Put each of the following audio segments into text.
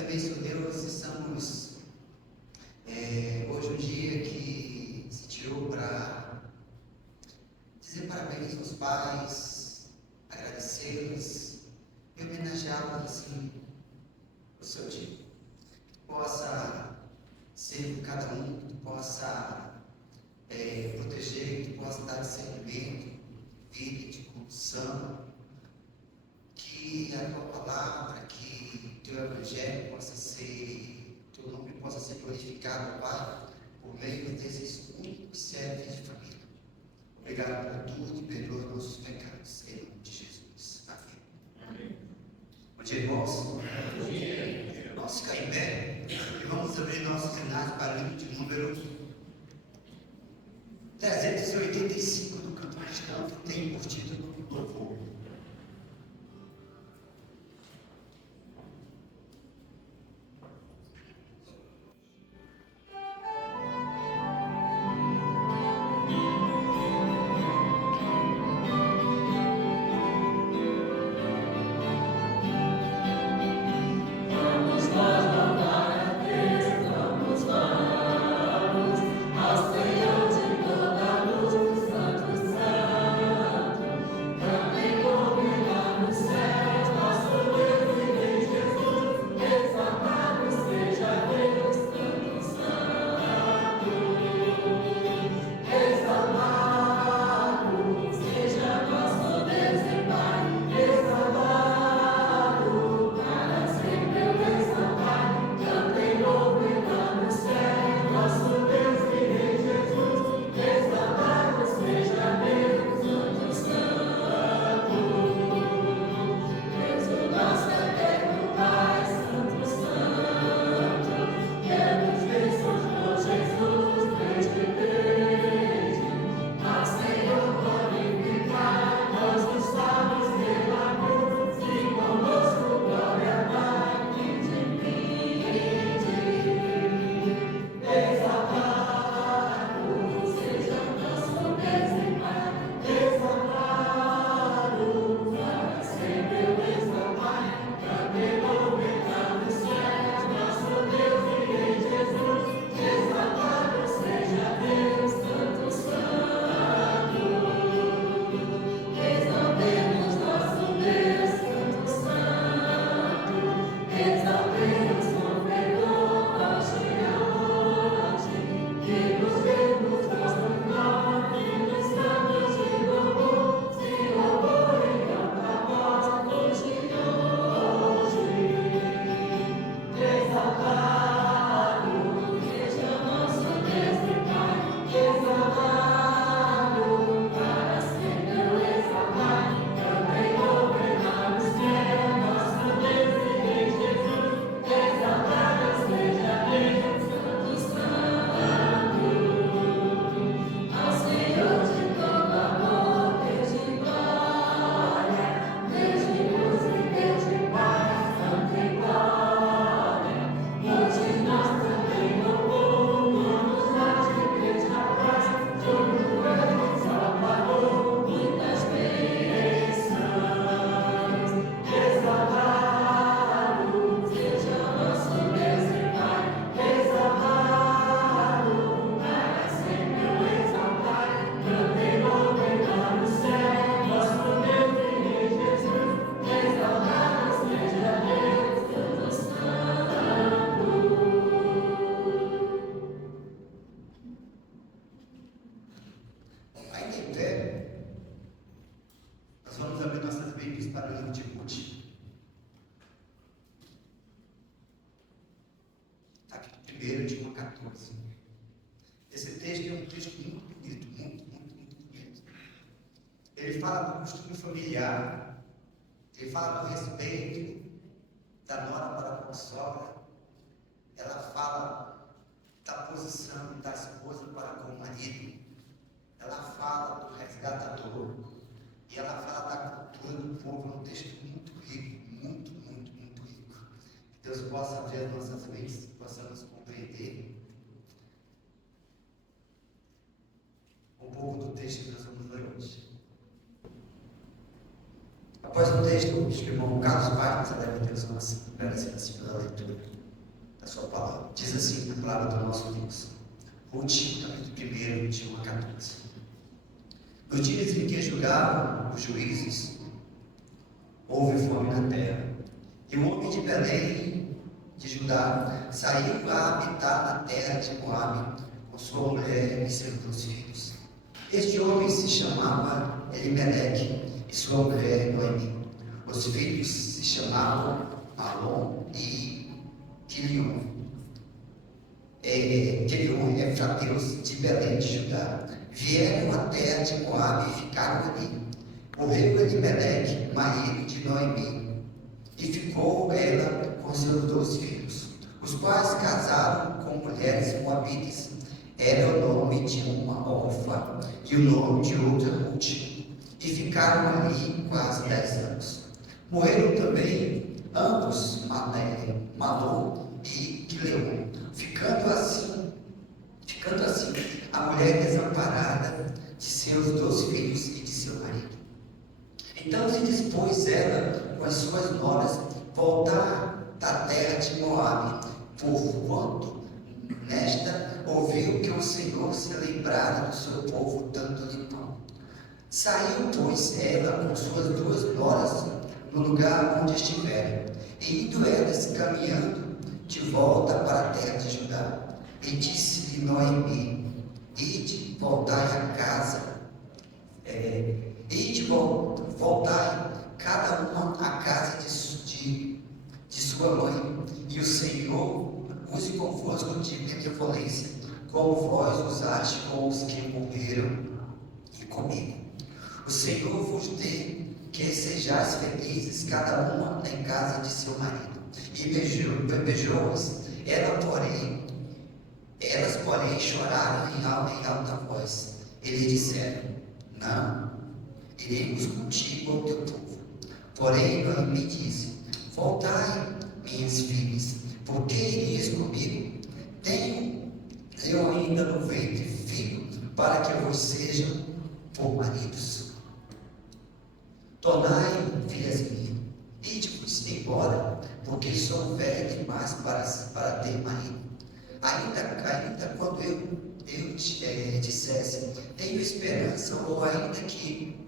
também sou Deus, estamos hoje um dia que se tirou para dizer parabéns aos pais, agradecê-los e homenageá-los assim no seu dia. Que possa ser com cada um, que possa proteger, que possa dar discernimento, vida, de condução, que a tua palavra, que o teu evangelho possa ser, teu nome possa ser glorificado, Pai, por meio desses únicos servos de família. Obrigado por tudo e perdoa nossos pecados, em nome de Jesus. Amém. Bom dia, irmãos. Bom dia. Vamos ficar em pé e vamos abrir nosso cenário para o livro de número 385 do canto cristão, que tem por título Louvor. Esse texto é um texto muito bonito, muito bonito. Ele fala do costume familiar, ele fala do respeito da nora para com a sogra, ela fala da posição da esposa para com o marido, ela fala do resgatador, e ela fala da cultura do povo. É um texto muito rico, muito rico. Que Deus possa abrir as nossas mentes, possamos compreender um pouco do texto que nós vamos ler hoje. Após o texto texto, acho que o irmão Carlos Paz já deve ter umas agradecimentos pela leitura da sua palavra. Diz assim a palavra do nosso Deus. Ruth, capítulo 1, de 1 a 14. Nos dias em que julgavam os juízes, houve fome na terra. E o homem de Belém, de Judá, saiu a habitar na terra de Moabe, com sua mulher e seus 2 filhos. Este homem se chamava Elimeleque, e sua mulher Noemi. Os filhos se chamavam Malom e Quilion. Quilion é frateus de Belém de Judá. Vieram à terra de Moabe e ficaram ali. Morreu Elimeleque, marido de Noemi, e ficou ela com seus 2 filhos, os quais casaram com mulheres moabitas. Era o nome de uma Orfa e o nome de outra Ruth, e ficaram ali quase 10 anos. Morreram também ambos, Malom e Quilion, ficando assim a mulher desamparada de seus 2 filhos e de seu marido. Então se dispôs ela com as suas noras voltar da terra de Moabe, porquanto nesta ouviu que o Senhor se lembrara do seu povo, dando-lhe pão. Saiu, pois, ela com suas 2 noras no lugar onde estiveram, e indo elas caminhando de volta para a terra de Judá, e disse-lhe Noemi: ide, voltai a casa, voltai cada uma à casa de sua mãe, e o Senhor use convosco de benevolência, como vós usaste com os que morreram e comigo. O Senhor vos dê que sejais felizes, cada uma em casa de seu marido. E beijou-os. Elas, porém, choraram em alta voz. Eles disseram: não, iremos contigo ao teu povo. Porém, Noemi disse: voltai, minhas filhas, porque irias comigo? Tenho eu ainda no ventre filho, para que vos sejam por maridos. Tornai, filhas minhas, ide-vos embora, porque sou velha demais para ter marido. Ainda quando eu dissesse, tenho esperança, ou ainda que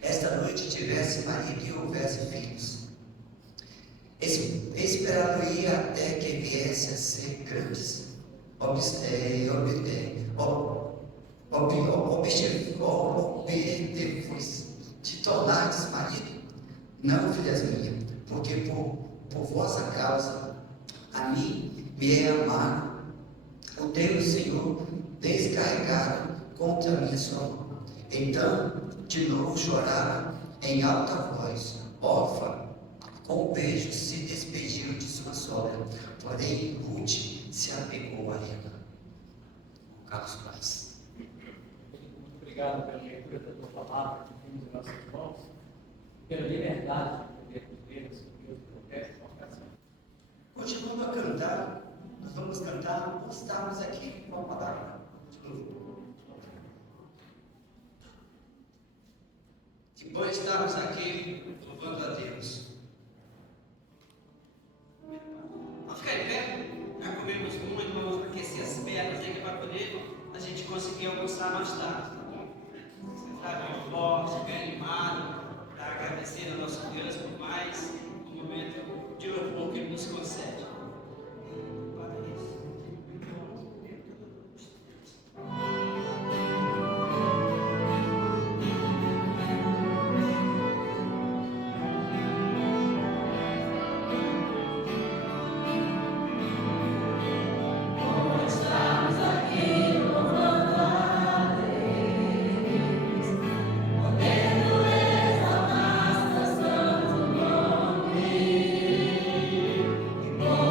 esta noite tivesse marido e houvesse filhos, esperaria até que viesse a ser grandes. Obter-vos de tornardes marido? Não, filhas minhas, porque por vossa causa a mim me é amargo o Deus Senhor descarregado contra mim sua mão. Então de novo choraram em alta voz. Orfa, com beijo, se despediu de sua sogra, porém Ruth se apegou a ela. Carlos Paz. Muito obrigado pela leitura da tua palavra que vimos em nossas mãos, pela liberdade de poder ler sobre Deus protege a ocasião. Continuando a cantar, nós vamos cantar por estarmos aqui com a palavra. Que bom estarmos aqui louvando a Deus. Vamos ficar em pé? Já comemos muito, vamos aquecer as pernas, que é para poder a gente conseguir almoçar mais tarde, tá bom? Você está bem forte, bem animado, para agradecer ao nosso Deus por mais um momento de louvor que Ele nos concede. Oh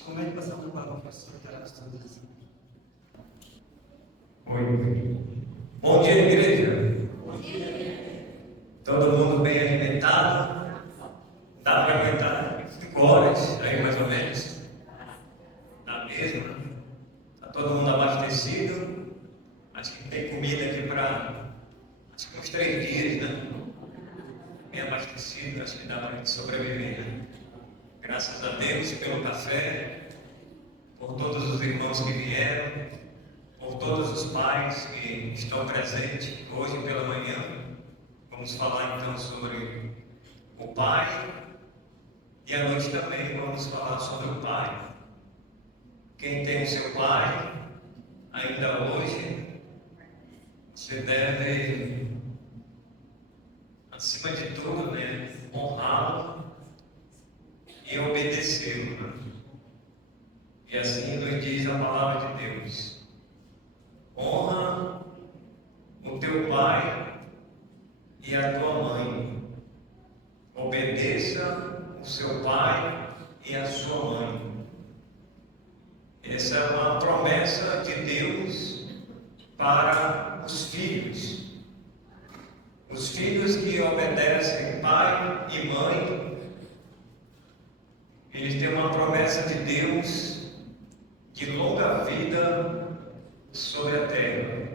Neste momento passamos para a professora que ela estuda assim. Oi. Bom dia, igreja. Bom dia. Todo mundo bem alimentado? Dá para aguentar 5 horas, aí mais ou menos? Dá mesmo? Está todo mundo abastecido? Acho que tem comida aqui para acho que uns 3 dias, né? Bem abastecido, acho que dá para a gente sobreviver, né? Graças a Deus pelo café, por todos os irmãos que vieram, por todos os pais que estão presentes hoje pela manhã. Vamos falar então sobre o pai e à noite também vamos falar sobre o pai. Quem tem o seu pai, ainda hoje, você deve, acima de tudo, né, honrá-lo e obedecê-lo. Né? E assim nos diz a palavra de Deus. Honra o teu pai e a tua mãe. Obedeça o seu pai e a sua mãe. Essa é uma promessa de Deus para os filhos. Os filhos que obedecem pai e mãe, eles têm uma promessa de Deus de longa vida sobre a terra.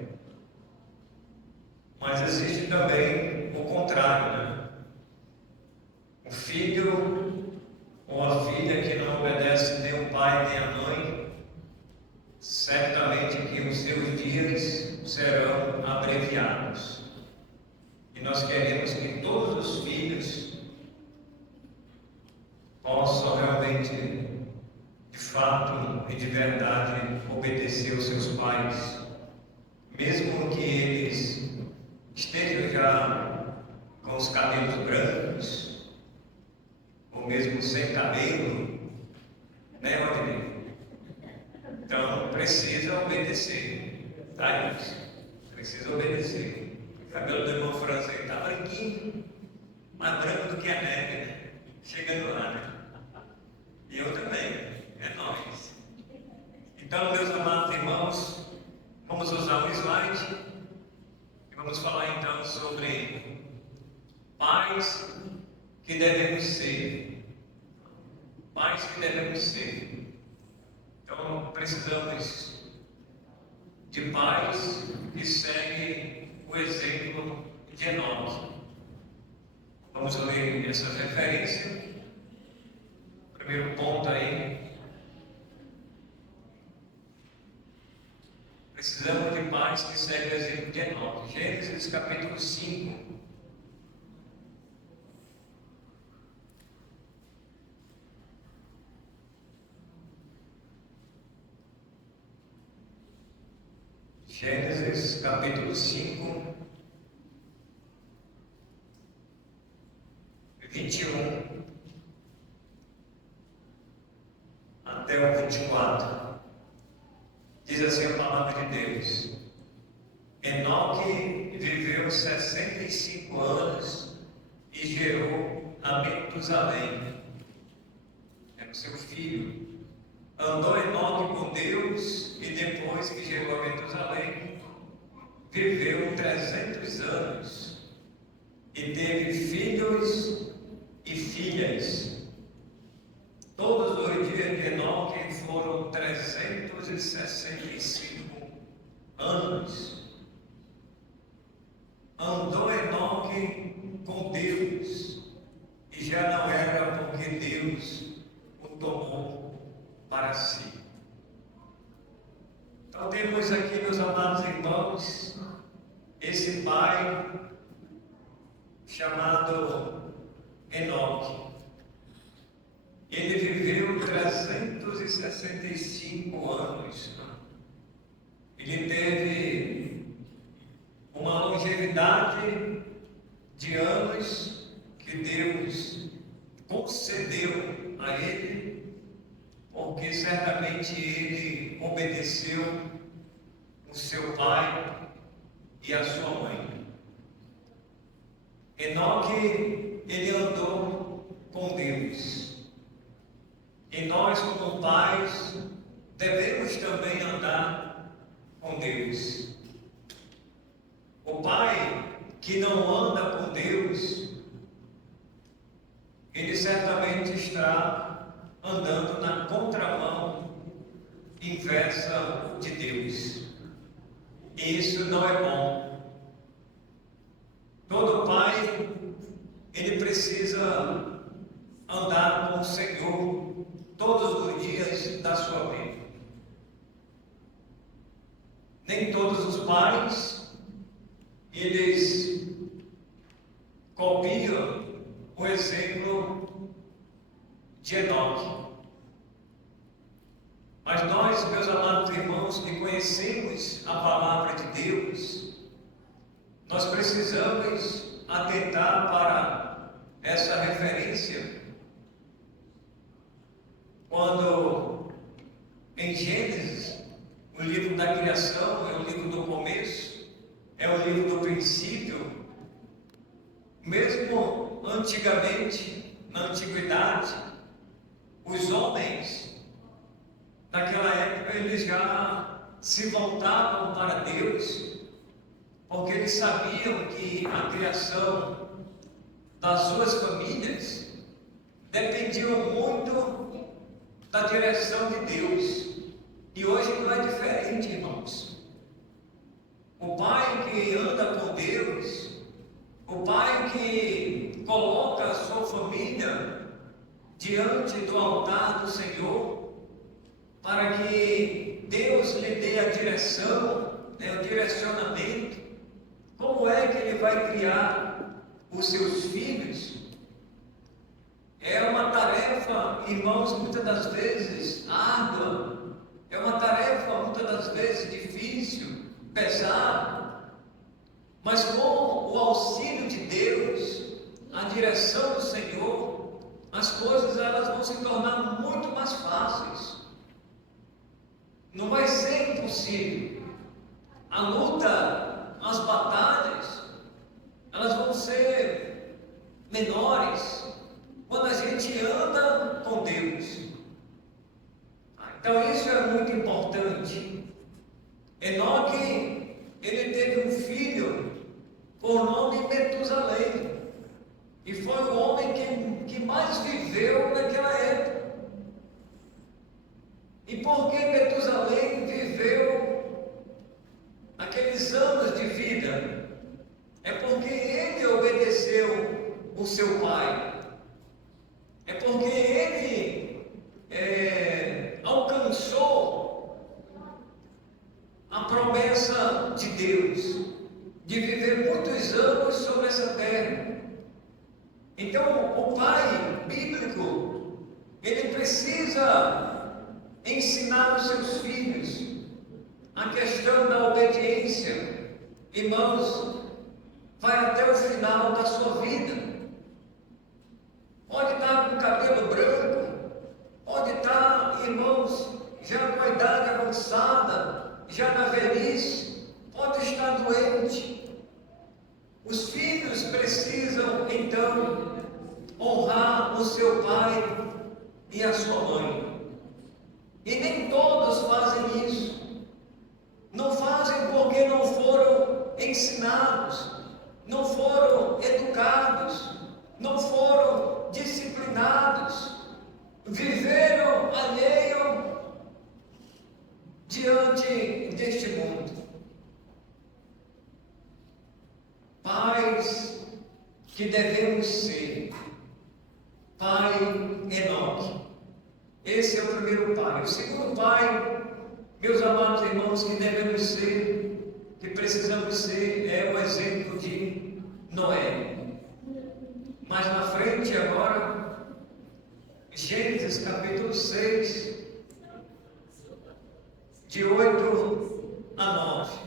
Mas existe também o contrário, né? O filho ou a filha que não obedece nem o pai nem a mãe, certamente que os seus dias serão abreviados. E nós queremos que todos os filhos possam realmente, de fato e de verdade, obedecer aos seus pais, mesmo que eles estejam já com os cabelos brancos, ou mesmo sem cabelo, né, Rodrigo? Então, precisa obedecer, tá, gente? Precisa obedecer. O cabelo do irmão francês está branquinho, mais branco do que a neve, né? Chegando lá, né? E eu também, é nóis. Então, meus amados irmãos, vamos usar um slide e vamos falar então sobre pais que devemos ser. Pais que devemos ser. Então, precisamos de pais que seguem o exemplo de Enoque. Vamos ler essa referência. Primeiro ponto aí. Precisamos de pais que seguem o exemplo de Enoque. Gênesis capítulo 5. Gênesis capítulo 5, 21 até o 24. Diz assim a palavra de Deus: Enoque viveu 65 anos e gerou a Metusalém, era o seu filho. Andou Enoque com Deus e depois que gerou a Metusalém, viveu 300 anos e teve filhos e filhas. Todos os dias de Enoque foram 365 anos. Andou Enoque com Deus e já não era porque Deus o tomou para si. Então temos aqui, meus amados irmãos, esse pai chamado Enoque. Ele viveu 365 anos. Ele teve uma longevidade de anos que Deus concedeu a ele, porque certamente ele obedeceu o seu pai e a sua mãe. Enoque, ele andou com Deus. E nós, como pais, devemos também andar com Deus. O pai que não anda com Deus, ele certamente está andando na contramão inversa de Deus. E isso não é bom. Todo pai, ele precisa andar com o Senhor todos os dias da sua vida. Nem todos os pais, eles copiam o exemplo de Enoque. Mas nós, meus amados irmãos, que conhecemos a palavra de Deus, nós precisamos atentar para essa referência. Quando em Gênesis, o livro da criação, é o livro do começo, é o livro do princípio, mesmo antigamente, na antiguidade, os homens, naquela época, eles já se voltavam para Deus, porque eles sabiam que a criação das suas famílias dependiam muito da direção de Deus. E hoje não é diferente, irmãos. O pai que anda com Deus, o pai que coloca a sua família diante do altar do Senhor, para que Deus lhe dê a direção, o direcionamento, como é que ele vai criar os seus filhos? É uma tarefa, irmãos, muitas das vezes árdua, é uma tarefa muitas das vezes difícil, pesada, mas com o auxílio de Deus, a direção do Senhor, as coisas elas vão se tornar muito mais fáceis. Não vai ser impossível. A luta, as batalhas, elas vão ser menores quando a gente anda com Deus. Então isso é muito importante. Enoque, ele teve um filho por nome Metusalém, e foi o homem que mais viveu naquela época. E por que Metusalém viveu aqueles anos de vida? É porque ele obedeceu o seu pai. É porque ele alcançou a promessa de Deus de viver muitos anos sobre essa terra. Então, o pai bíblico, ele precisa ensinar os seus filhos a questão da obediência. Irmãos, vai até o final da sua vida. Pode estar com o cabelo branco, pode estar, irmãos, já com a idade avançada, já na velhice, pode estar doente. Os filhos precisam, então, honrar o seu pai e a sua mãe. E nem todos fazem isso. Não fazem porque não foram ensinados, não foram educados, não foram disciplinados, viveram alheio diante deste mundo. Pais que devemos ser. Pai Enoque. Esse é o primeiro pai. O segundo pai, meus amados irmãos, que devemos ser, que precisamos ser, é o exemplo de Noé. Mais na frente agora, Gênesis capítulo 6, de 8 a 9.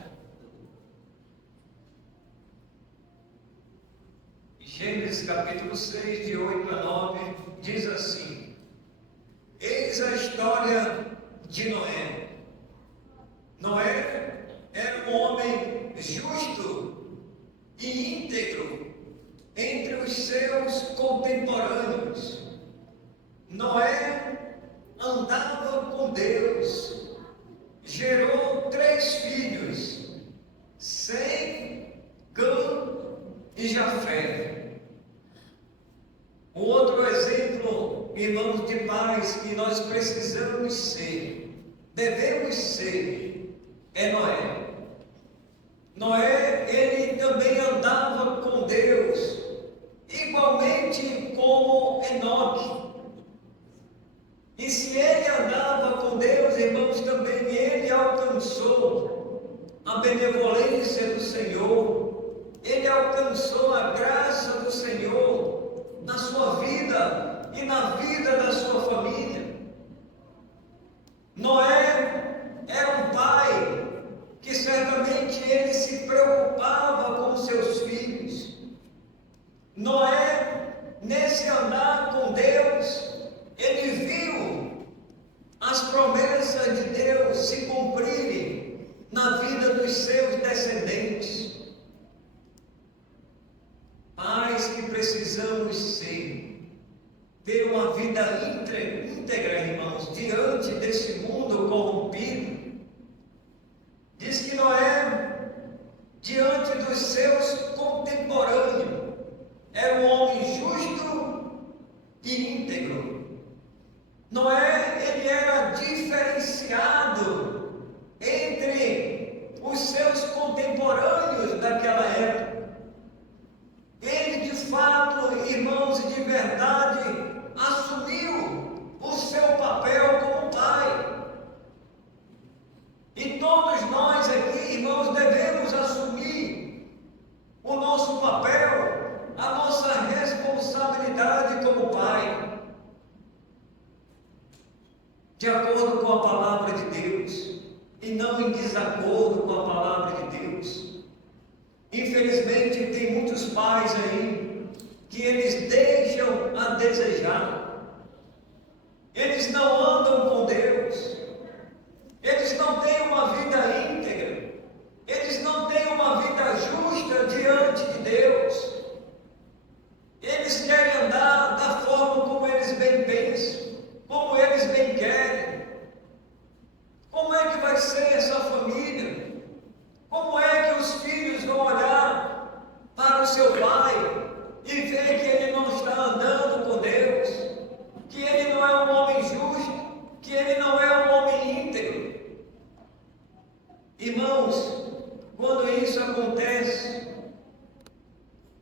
Gênesis capítulo 6, de 8 a 9, diz assim: eis a história de Noé. Noé era um homem justo e íntegro entre os seus contemporâneos. Noé andava com Deus, gerou 3 filhos, Sem, Cã e Jafé. O outro exemplo, irmãos, de pais que nós precisamos ser, devemos ser, é Noé. Noé, ele também andava com Deus, igualmente como Enoque. E se ele andava com Deus, irmãos, também ele alcançou a benevolência do Senhor, ele alcançou a graça do Senhor na sua vida e na vida da sua família. Noé era um pai que certamente ele se preocupava com seus filhos. Noé, nesse andar com Deus, ele viu as promessas de Deus se cumprirem na vida dos seus descendentes. Pais que precisamos ser, ter uma vida íntegra, irmãos, diante desse mundo corrompido. Diz que Noé, diante dos seus contemporâneos, era um homem justo e íntegro. Noé, ele era diferenciado entre os seus contemporâneos daquela época. Ele, de fato, irmãos, de verdade, assumiu o seu papel como pai. E todos nós aqui, irmãos, devemos assumir o nosso papel, a nossa responsabilidade como pai, de acordo com a palavra de Deus, e não em desacordo com a palavra de Deus. Infelizmente, tem muitos pais aí que eles deixam a desejar. Eles não andam com Deus. Eles não têm uma vida íntegra. Eles não têm uma vida justa diante de Deus. Eles querem andar da forma como eles bem pensam, como eles bem querem. Como é que vai ser essa família? Como é que os filhos vão olhar para o seu pai e ver que ele não está andando com Deus, que ele não é um homem justo, que ele não é um homem íntegro? Irmãos, quando isso acontece,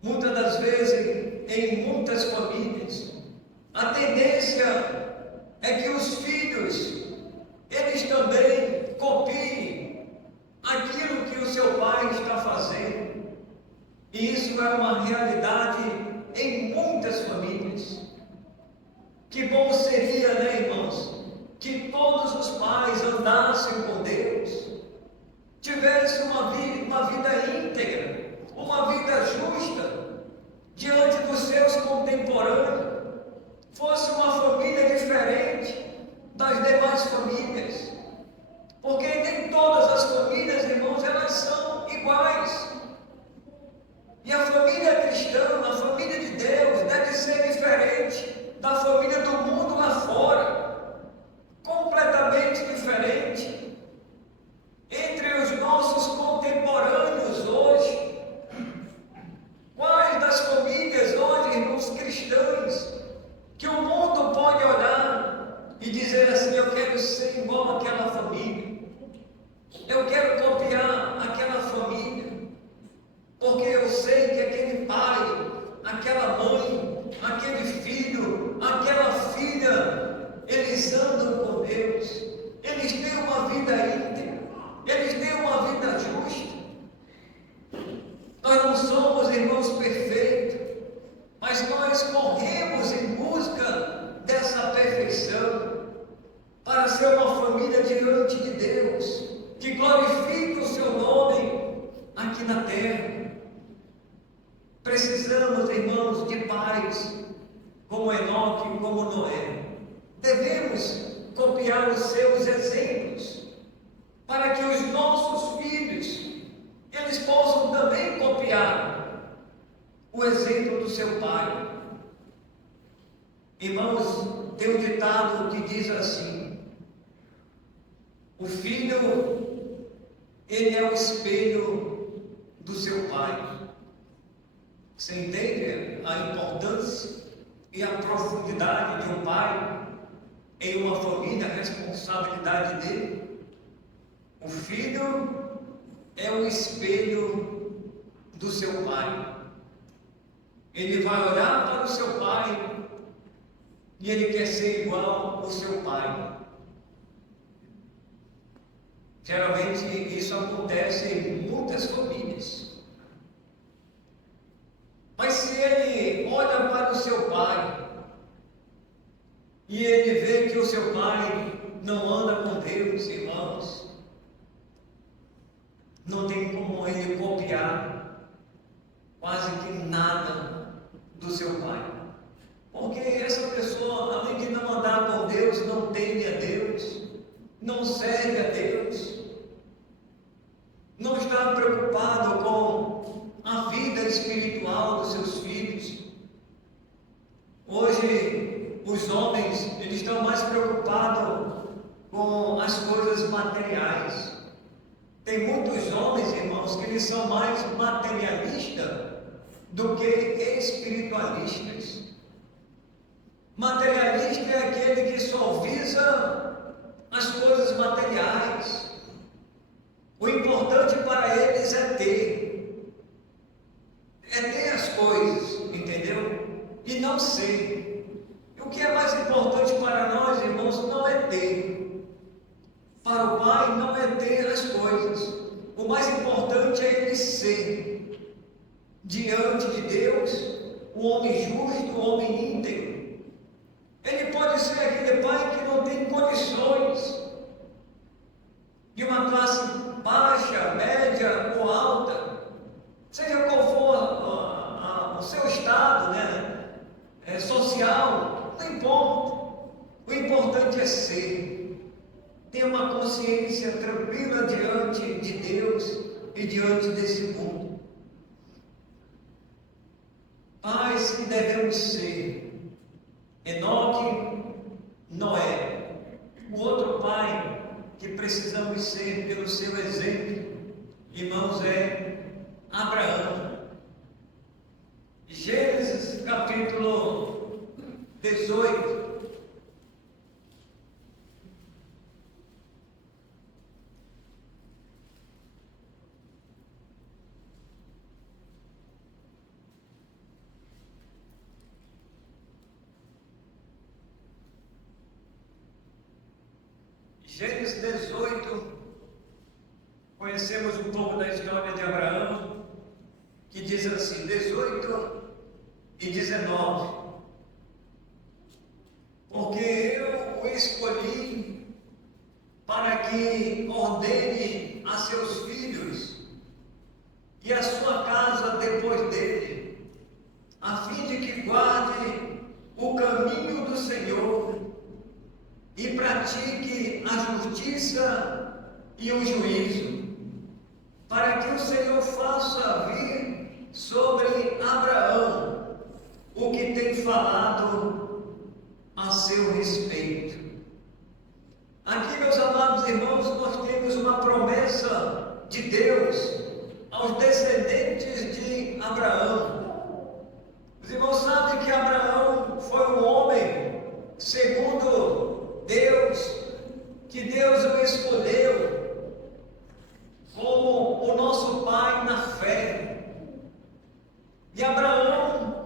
muitas das vezes, em muitas famílias, a tendência é que os filhos, eles também copiem aquilo que o seu pai está fazendo. E isso é uma realidade em muitas famílias. Que bom seria, né, irmãos, que todos os pais andassem com Deus, tivessem uma vida íntegra, uma vida justa diante dos seus contemporâneos, fosse uma família diferente das demais famílias, porque nem todas as famílias, irmãos, elas são iguais. E a família cristã, a família de Deus, deve ser diferente da família do mundo lá fora, completamente diferente. Entre os nossos contemporâneos hoje, quais das famílias hoje, irmãos, cristãs, que o mundo pode olhar e dizer assim: eu quero ser igual àquela família, eu quero copiar aquela família, porque eu sei que aquele pai, aquela mãe, aquele filho, aquela filha, eles andam com Deus, eles têm uma vida íntegra, eles têm uma vida justa. Nós não somos, irmãos, perfeitos, mas nós corremos em busca dessa perfeição, para ser uma família diante de Deus, que glorifique o seu nome aqui na terra. Precisamos, irmãos, de pais como Enoque e como Noé. Devemos copiar os seus exemplos, para que os nossos filhos, eles possam também copiar o exemplo do seu pai. Irmãos, tem um ditado que diz assim: O filho, ele é o espelho do seu pai. Você entende a importância e a profundidade de um pai em uma família, a responsabilidade dele? O filho é o espelho do seu pai. Ele vai olhar para o seu pai e ele quer ser igual ao seu pai. Geralmente isso acontece em muitas famílias. Mas se ele olha para o seu pai e ele vê que o seu pai não anda com Deus, irmãos, não tem como ele copiar quase que nada do seu pai. Porque essa pessoa, além de não andar com Deus, não teme a Deus, não serve a Deus, não está preocupado com a vida espiritual dos seus filhos. Hoje, os homens, eles estão mais preocupados com as coisas materiais. Tem muitos homens, irmãos, que eles são mais materialistas do que espiritualistas. Materialista é aquele que só visa as coisas materiais. O importante para eles é ter as coisas, entendeu? E não ser. E o que é mais importante para nós, irmãos, não é ter. Para o Pai não é ter as coisas. O mais importante é ele ser. Diante de Deus, o homem justo, o homem íntegro. Ele pode ser aquele pai que não tem condições de uma classe baixa, média ou alta, seja qual for o seu estado, social, não importa. O importante é ser. Ter uma consciência tranquila diante de Deus e diante desse mundo. Pais que devemos ser. Enoque, Noé. O outro pai que precisamos ser pelo seu exemplo, irmãos, é Abraão. Gênesis capítulo 18. Gênesis 18, conhecemos um pouco da história de Abraão, que diz assim, 18 e 19. Porque eu o escolhi para que ordene a seus filhos e a sua casa depois dele, a fim de que guarde o caminho do Senhor e pratique a justiça e o juízo, para que o Senhor faça vir sobre Abraão o que tem falado a seu respeito. Aqui, meus amados irmãos, nós temos uma promessa de Deus aos descendentes de Abraão. Os irmãos sabem que Abraão foi um homem segundo Deus, que Deus o escolheu como o nosso pai na fé. E Abraão,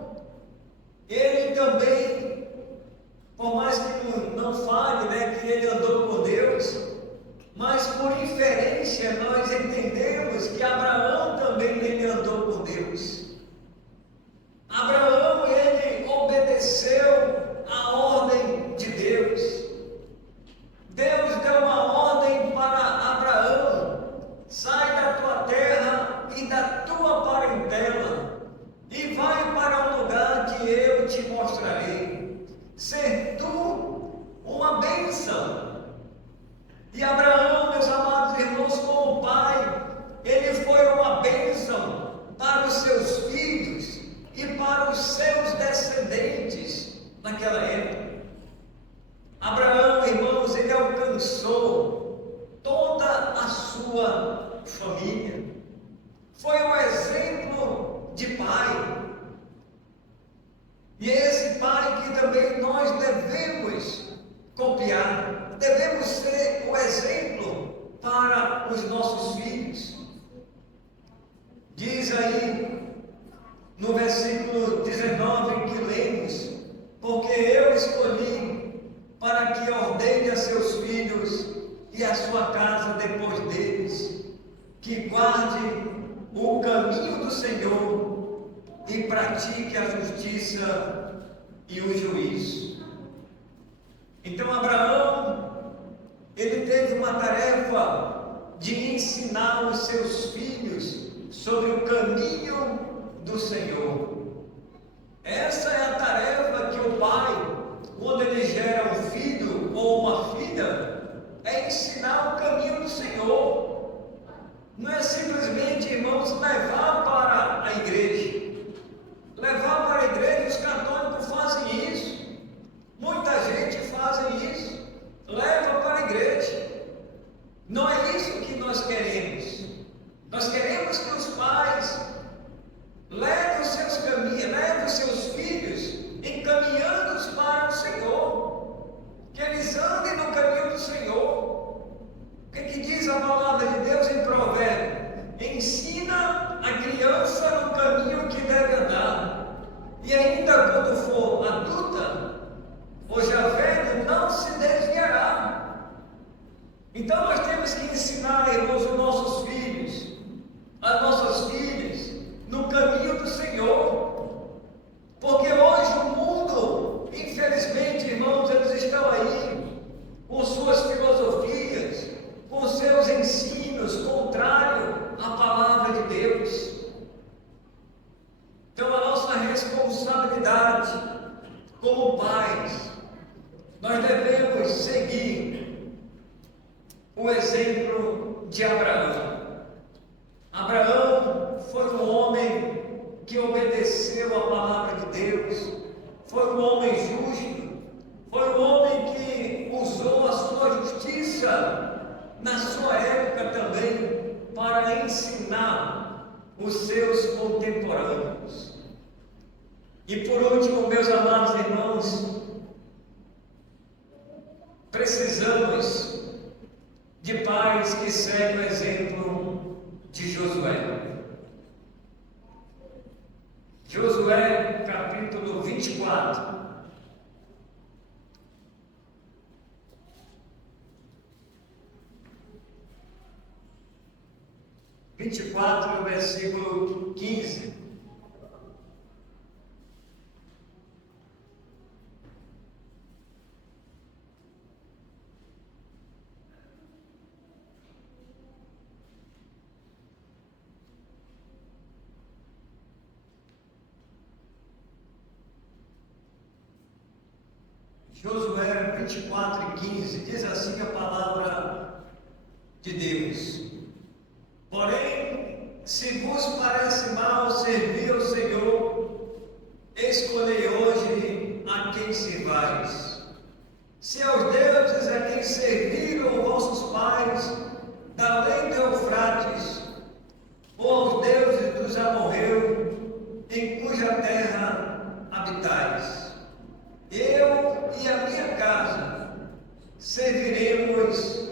ele também, por mais que não fale, que ele andou com Deus, mas por inferência nós entendemos que Abraão também ele andou com Deus. Abraão, ele obedeceu a ordem de Deus. Deus deu uma ordem para Abraão: sai da tua terra e da tua parentela e vai para um lugar que eu te mostrarei. Ser tu uma bênção. E Abraão, meus amados irmãos, como pai, ele foi uma bênção para os seus filhos e para os seus descendentes naquela época. Abraão, irmãos, ele alcançou toda sua família. Foi um exemplo de pai. E é esse pai que também nós devemos copiar, devemos ser o exemplo para os nossos filhos. Diz aí no versículo 19 que lemos: porque eu escolhi para que ordene a seus filhos e a sua casa depois deles, que guarde o caminho do Senhor e pratique a justiça e o juízo. Então Abraão, ele teve uma tarefa de ensinar os seus filhos sobre o caminho do Senhor. Essa é a tarefa que o pai, quando ele gera um filho ou uma filha, é ensinar o caminho do Senhor. Não é simplesmente, irmãos, levar para a igreja. Levar para a igreja, os católicos fazem isso. Muita gente faz isso. Leva para a igreja. Não é isso que nós queremos. Nós queremos que os pais levem os seus caminhos, levem os seus filhos encaminhando-os para o Senhor. Que eles andem no caminho do Senhor. O que diz a palavra de Deus em Provérbios? Ensina a criança no caminho que deve andar, e ainda quando for adulta ou já velho, não se desviará. Então nós temos que ensinar, irmãos, os nossos filhos, as nossas filhas, no caminho do Senhor. Porque hoje o mundo, infelizmente, irmãos, eles estão aí com suas filosofias, com seus ensinos contrários à palavra de Deus. Então a nossa responsabilidade como pais, nós devemos seguir o exemplo de Abraão. Abraão foi um homem que obedeceu a palavra de Deus, foi um homem justo, foi um homem que usou a sua justiça na sua época também para ensinar os seus contemporâneos. E por último, meus amados irmãos, precisamos de pais que seguem o exemplo de Josué. Josué, capítulo 24. No versículo 15. Josué 24:15 diz assim a palavra de Deus: porém, se vos parece mal servir ao Senhor, escolhei hoje a quem servais. Se aos deuses a quem serviram vossos pais, da além do Eufrates, ou aos deuses dos amorreus, em cuja terra habitais, eu e a minha casa serviremos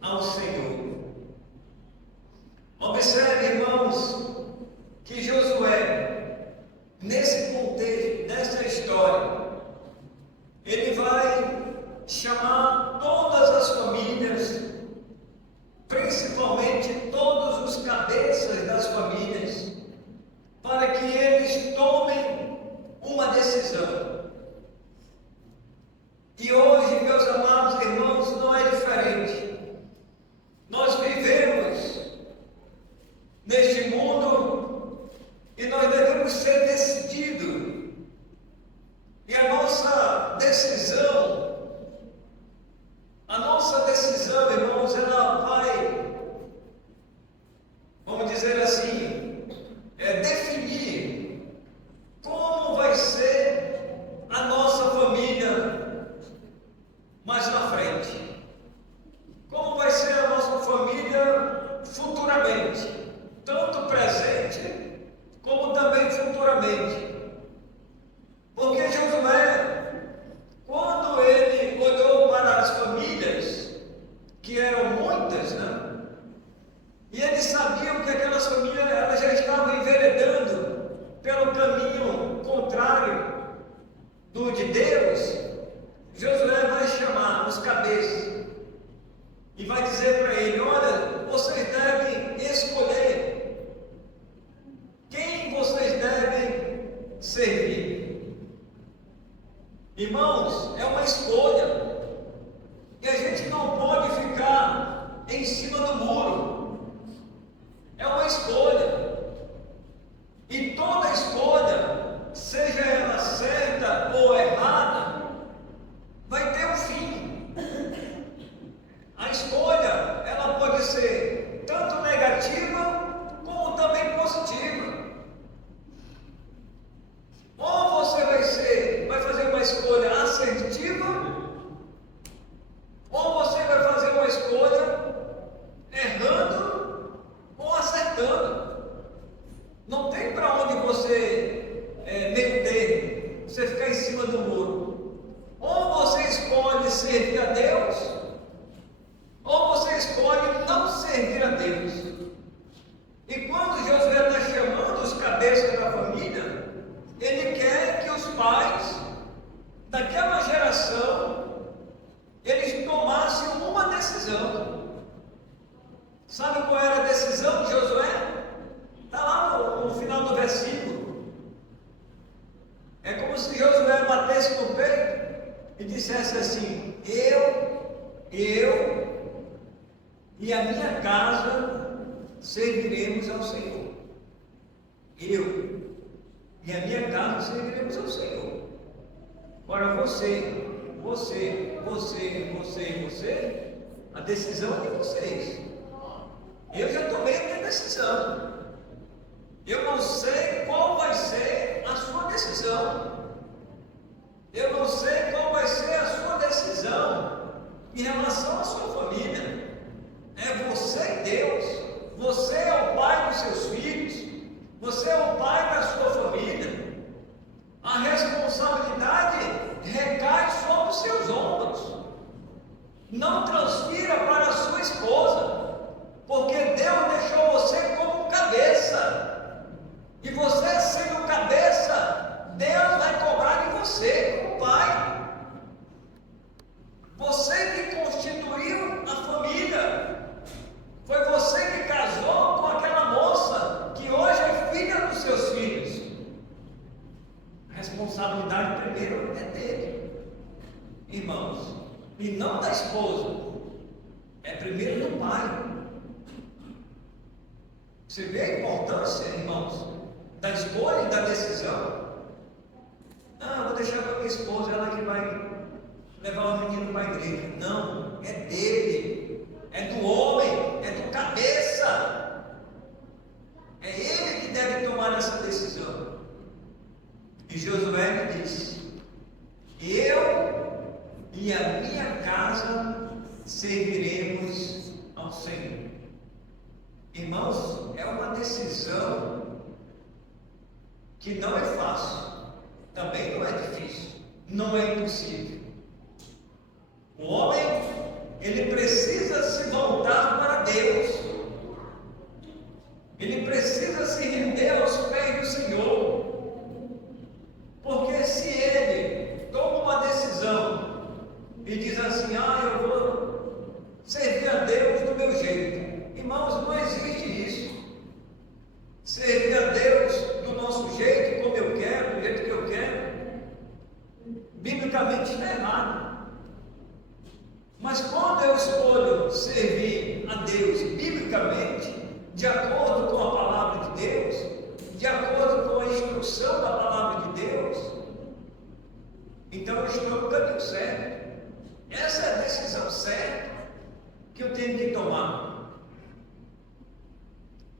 ao Senhor. Observe, irmãos, que Josué, nesse contexto, nessa história, ele vai chamar todas as famílias, principalmente todos os cabeças das famílias, para que eles tomem uma decisão. E hoje, meus amados irmãos, não é diferente. Nós vivemos neste mundo e nós devemos ser decididos. E a nossa decisão, irmãos, ela vai, vamos dizer assim, definir como vai ser a nossa família mais na frente. Como vai ser a nossa família e vai dizer para ele: olha, vocês devem escolher quem vocês devem servir. Irmãos, é uma escolha, e a gente não pode ficar em cima do muro. É uma escolha, e toda escolha, seja ela certa ou errada, vai ter um fim. A escolha, ela pode ser tanto negativa como também positiva. Ou você vai fazer uma escolha assertiva, ou você vai fazer uma escolha errando ou acertando. Não tem para onde você meio termo, você ficar em cima do muro. Ou você escolhe servir a Deus, ou você escolhe não servir a Deus. E quando Josué está chamando os cabeças da família, ele quer que os pais daquela geração, eles tomassem uma decisão. Sabe qual era a decisão de Josué? Está lá no final do versículo. É como se Josué batesse no peito e dissesse assim: eu e a minha casa serviremos ao Senhor. Eu e a minha casa serviremos ao Senhor. Agora você, a decisão é de vocês. Eu já tomei a minha decisão. Eu não sei qual vai ser a sua decisão. Eu não sei qual vai ser a sua decisão em relação à sua família. É você e Deus. Você é o pai dos seus filhos. Você é o pai da sua família. A responsabilidade recai sobre os seus ombros. Não transfira para a sua esposa, porque Deus deixou você como cabeça. E você sendo cabeça, Deus vai cobrar de você como pai. Você que constituiu a família. Foi você que casou com aquela moça que hoje é filha dos seus filhos. A responsabilidade primeiro é dele, irmãos, e não da esposa. É primeiro do pai. Você vê a importância, irmãos, da escolha e da decisão? Não, vou deixar para minha esposa, ela que vai levar o menino para a igreja. Não, é dele, é do homem, é do cabeça. É ele que deve tomar essa decisão. E Josué me disse: eu e a minha casa serviremos ao Senhor. Irmãos, é uma decisão que não é fácil, também não é difícil, não é impossível. O homem, ele precisa se voltar para Deus, ele precisa se render aos pés do Senhor, porque se ele toma uma decisão e diz assim: eu vou servir a Deus do meu jeito. Irmãos, não existe isso. Servir a Deus do nosso jeito, como eu quero, do jeito que eu quero, biblicamente está errado. Mas quando eu escolho servir a Deus biblicamente, de acordo com a palavra de Deus, de acordo com a instrução da palavra de Deus, então eu estou no caminho certo. Essa é a decisão certa que eu tenho que tomar.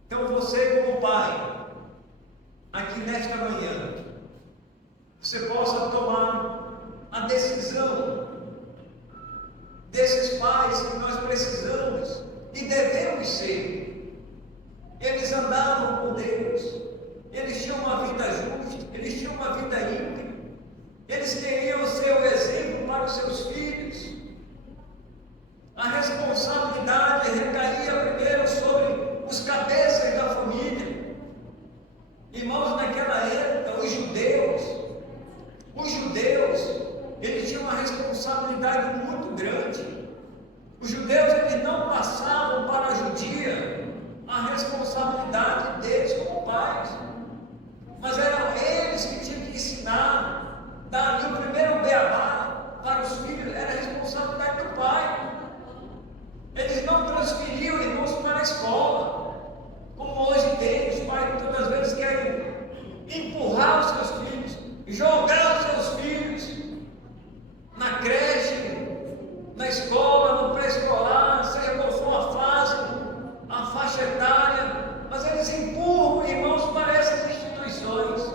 Então você, como pai, aqui nesta manhã, você possa tomar a decisão desses pais que nós precisamos e devemos ser. Eles andavam com Deus, eles tinham uma vida justa, eles tinham uma vida íntegra, eles queriam ser o exemplo para os seus filhos. A responsabilidade recaía primeiro sobre os cabeças da família. Irmãos, naquela época, os judeus, eles tinham uma responsabilidade muito grande. Os judeus, eles não passavam para a judia a responsabilidade deles como pais, mas eram eles que tinham que ensinar, dar ali o primeiro beabá para os filhos, era a responsabilidade do pai. Eles não transferiam irmãos para a escola, como hoje tem. Os pais muitas das vezes querem empurrar os seus filhos, jogar os seus filhos na creche, na escola, no pré-escolar, seja qual for a faixa etária, mas eles empurram irmãos para essas instituições.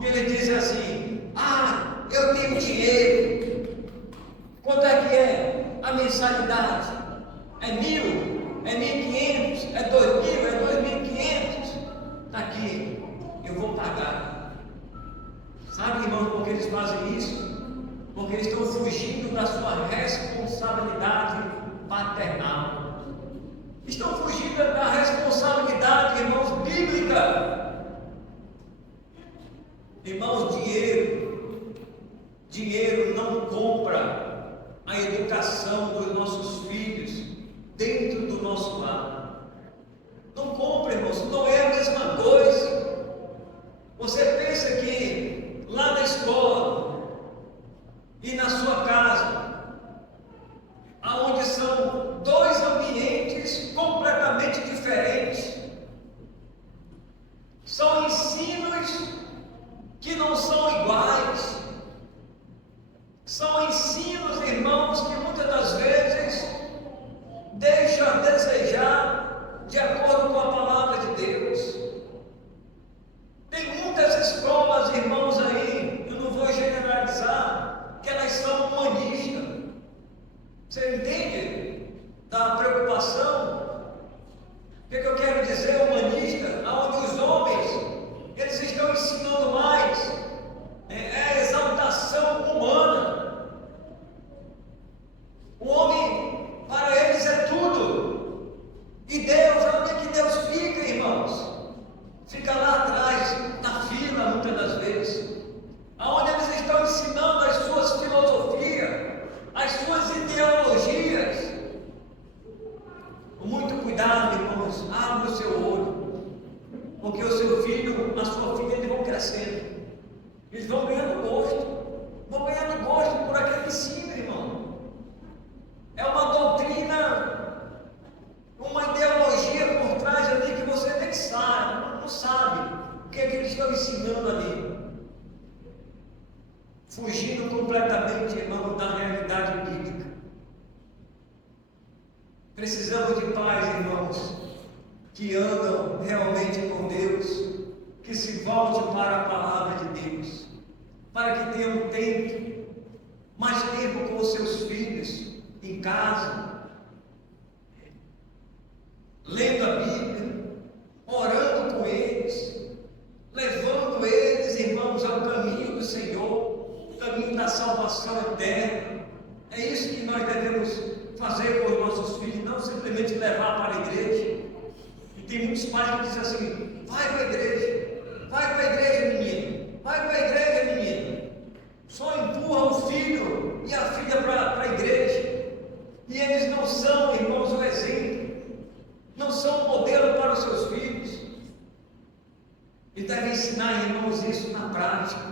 E ele diz assim: ah, eu tenho dinheiro. Quanto é que é a mensalidade? É 1.000, é 1.500, é 2.000, é 2.500. Está aqui, eu vou pagar. Sabe, irmãos, por que eles fazem isso? Porque eles estão fugindo da sua responsabilidade paternal. Estão fugindo da responsabilidade, irmãos, bíblica. Irmãos, dinheiro não compra a educação dos nossos filhos dentro do nosso lar. Não compra, irmãos, não é a mesma coisa. Você pensa que lá na escola e na sua casa, aonde são dois ambientes completamente diferentes, são ensinos que não são iguais, são ensinos, irmãos, que muitas das vezes deixam a desejar de acordo com a palavra de Deus. Tem muitas escolas, irmãos, aí, eu não vou generalizar, que elas são humanistas. Você entende da preocupação? O que eu quero dizer humanista? Onde os homens, eles estão ensinando mais a exaltação humana. O homem, para eles, é tudo. E Deus, onde é que Deus fica, irmãos? Fica lá atrás, na fila, muitas das vezes, aonde eles estão ensinando as suas filosofias, as suas ideologias. Com muito cuidado, irmãos, abra o seu olho, porque o seu filho, a sua filha, eles vão crescendo, eles vão ganhando gosto por aquele ensino, irmão. É uma doutrina, uma ideologia por trás ali que você nem sabe, não sabe o que é que eles estão ensinando ali. Fugindo completamente, irmão, da realidade bíblica. Precisamos de pais, irmãos, que andam realmente com Deus, que se voltem para a palavra de Deus, para que tenham tempo, mais tempo com os seus filhos, em casa, lendo a Bíblia, orando com eles, levando eles, irmãos, ao caminho do Senhor, o caminho da salvação eterna. É isso que nós devemos fazer com os nossos filhos, não simplesmente levar para a igreja. E tem muitos pais que dizem assim: vai para a igreja, menino, vai para a igreja, menino. Só empurra o filho e a filha para a igreja. E eles não são, irmãos, o exemplo, não são o modelo para os seus filhos. E deve ensinar, irmãos, isso na prática.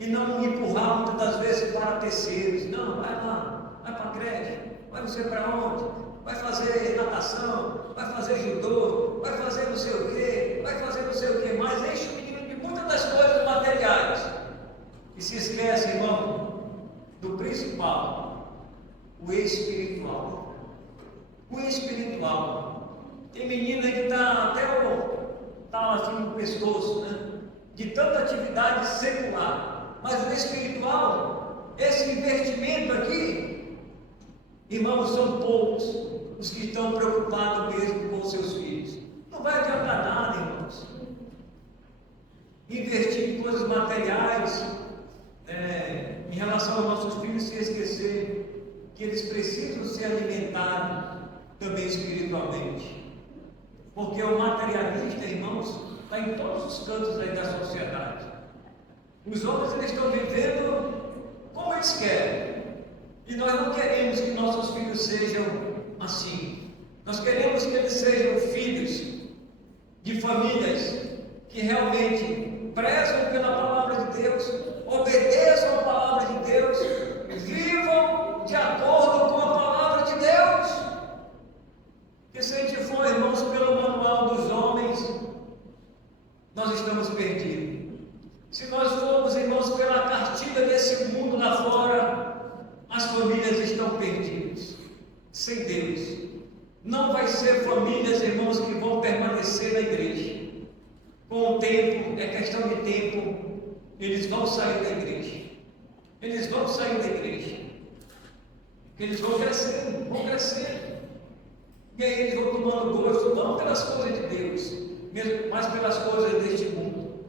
E não empurrar muitas das vezes para terceiros. Não, vai lá, vai para a creche, vai não sei para onde, vai fazer natação, vai fazer judô, vai fazer não sei o quê, vai fazer não sei o que mais. Enche o menino de muitas das coisas materiais. E se esquece, irmão, do principal, o espiritual. O espiritual. Tem menina que está até assim no pescoço, né? De tanta atividade secular. Mas o espiritual, esse investimento aqui, irmãos, são poucos os que estão preocupados mesmo com os seus filhos. Não vai adiantar nada, irmãos. Investir em coisas materiais, em relação aos nossos filhos, sem esquecer que eles precisam ser alimentados também espiritualmente. Porque o materialista, irmãos, está em todos os cantos aí da sociedade. Os homens, eles estão vivendo como eles querem. E nós não queremos que nossos filhos sejam assim. Nós queremos que eles sejam filhos de famílias que realmente prezam pela palavra de Deus, obedeçam a palavra de Deus, vivam de acordo com a palavra de Deus. Porque se a gente for, irmãos, pelo manual dos homens, nós estamos perdidos. Se nós formos, irmãos, pela cartilha desse mundo lá fora, as famílias estão perdidas, sem Deus. Não vai ser famílias, irmãos, que vão permanecer na igreja. Com o tempo, é questão de tempo, eles vão sair da igreja. Eles vão sair da igreja. Eles vão crescendo, vão crescendo. E aí eles vão tomando gosto, não pelas coisas de Deus, mas pelas coisas deste mundo.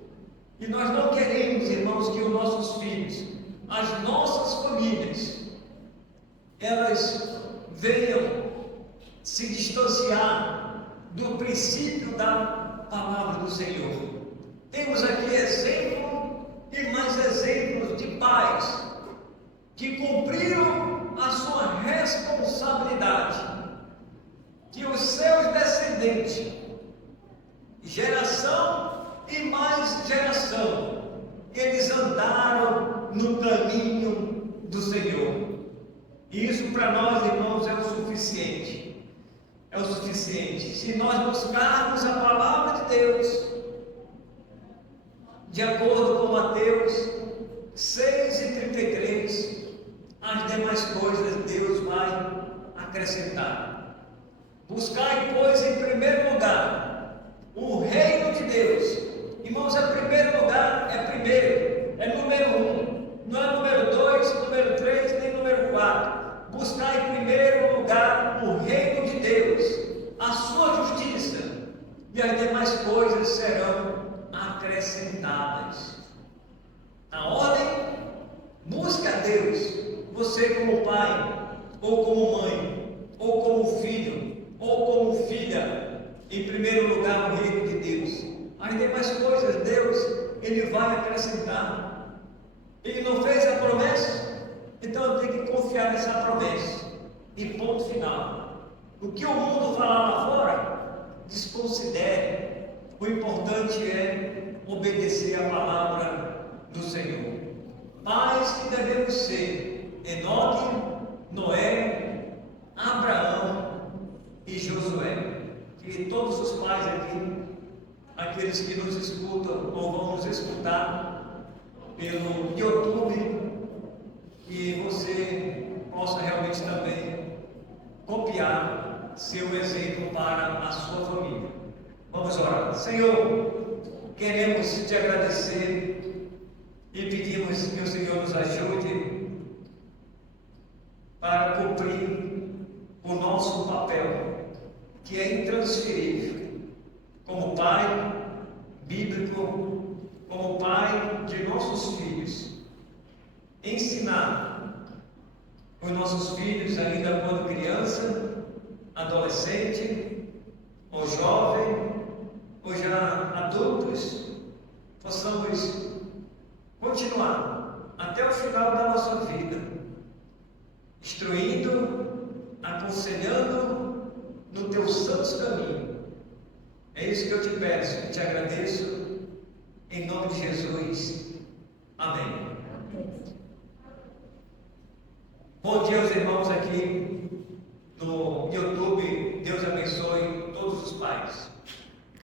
E nós não queremos, irmãos, que os nossos filhos, as nossas famílias, elas venham se distanciar do princípio da palavra do Senhor. Temos aqui exemplo e mais exemplos de pais que cumpriram a sua responsabilidade, que os seus descendentes, geração e mais geração, eles andaram no caminho do Senhor. E isso para nós, irmãos, é o suficiente. É o suficiente. Se nós buscarmos a palavra de Deus, de acordo com Mateus 6:33, as demais coisas Deus vai acrescentar. Buscai, pois, em primeiro lugar o reino de Deus. Irmãos, é primeiro lugar, é primeiro, é número 1, não é número 2, número 3, nem número 4. Buscar em primeiro lugar o reino de Deus, a sua justiça, e as demais coisas serão acrescentadas. Na ordem, busque a Deus, você como pai, ou como mãe, ou como filho, ou como filha, em primeiro lugar o reino de Deus. As demais coisas, Deus, Ele vai acrescentar. Ele não fez a promessa? Então eu tenho que confiar nessa promessa. E ponto final. O que o mundo falar lá fora, desconsidere. O importante é obedecer a palavra do Senhor. Pais que devemos ser: Enoque, Noé, Abraão e Josué. Que todos os pais aqui, aqueles que nos escutam ou vão nos escutar pelo YouTube, que você possa realmente também copiar seu exemplo para a sua família. Vamos orar. Senhor, queremos te agradecer e pedimos que o Senhor nos ajude para cumprir o nosso papel, que é intransferível, como pai bíblico, como pai de nossos filhos. Ensinar os nossos filhos, ainda quando criança, adolescente, ou jovem, ou já adultos, possamos continuar até o final da nossa vida, instruindo, aconselhando no teu santo caminho. É isso que eu te peço e te agradeço, em nome de Jesus. Amém. Bom dia aos irmãos aqui no YouTube. Deus abençoe todos os pais.